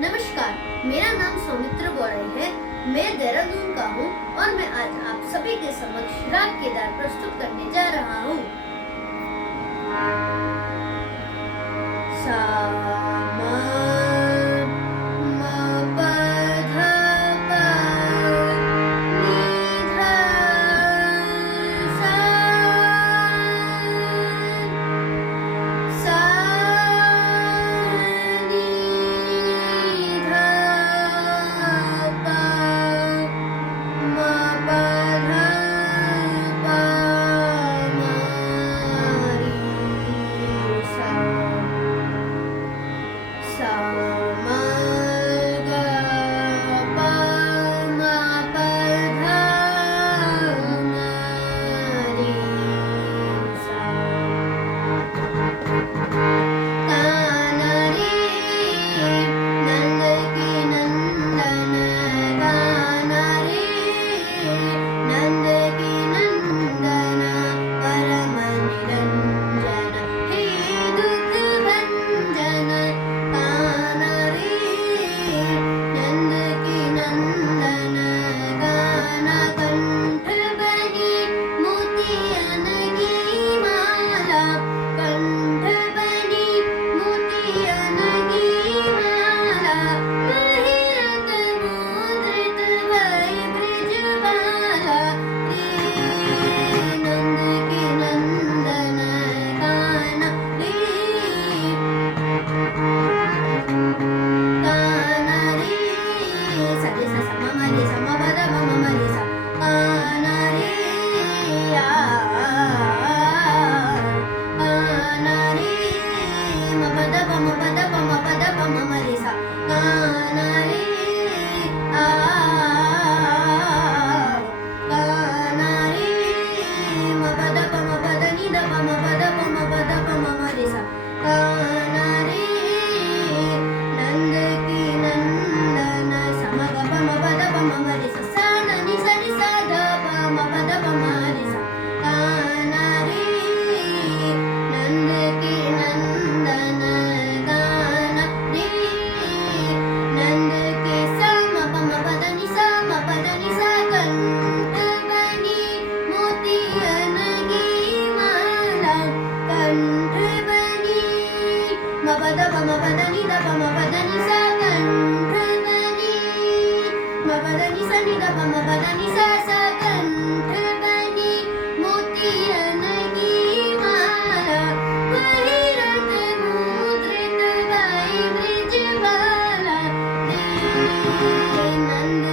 नमस्कार, मेरा नाम सौमित्र गौरव है। मैं देहरादून का हूँ और मैं आज आप सभी के समक्ष राग केदार प्रस्तुत करने जा रहा हूँ। सा म म प ध प नि ध सा सा नि ध प म प ध प म रि सा सा म ग प म प ध म रि सा गाना रे नंद की नंदन गाना रे नंद की नंदन परम निरंजन हे दुख भंजन गाना रे नंद की नंदन गाना कंठ बनी मोतियन की माला कंठ बनी मोतियन की माला महिरत मुद्रित भई ब्रजबाला रे नंद की नंदन गाना रे गाना रे सा रे सा सा म म रे सा म प ध प म म रे सा गाना रे गाना रे म प ध प म प ध प म प ध प म म रे सा गाना रे गाना रे म प ध प म प ध नि ध प म प ध प म प ध प म म रे सा गाना रे नंद की नंदन सा म ग प म प ध प म म रे सा सा न नि सा रि सा ध प म प ध प म रे सा गाना रे नंद की नंदन गाना रे नंद के सा म प म प ध नि सा म प ध नि सा कंठ बनी मोतियन की माला कंठ बनी म प ध प म प ध नि ध प म प ध नि सा कंठ बनी म प ध नि सा नि ध प म प ध नि सा सा कंठ बनी मोतियन की माला महिरत मुद्रित भई ब्रजबाला रे नंद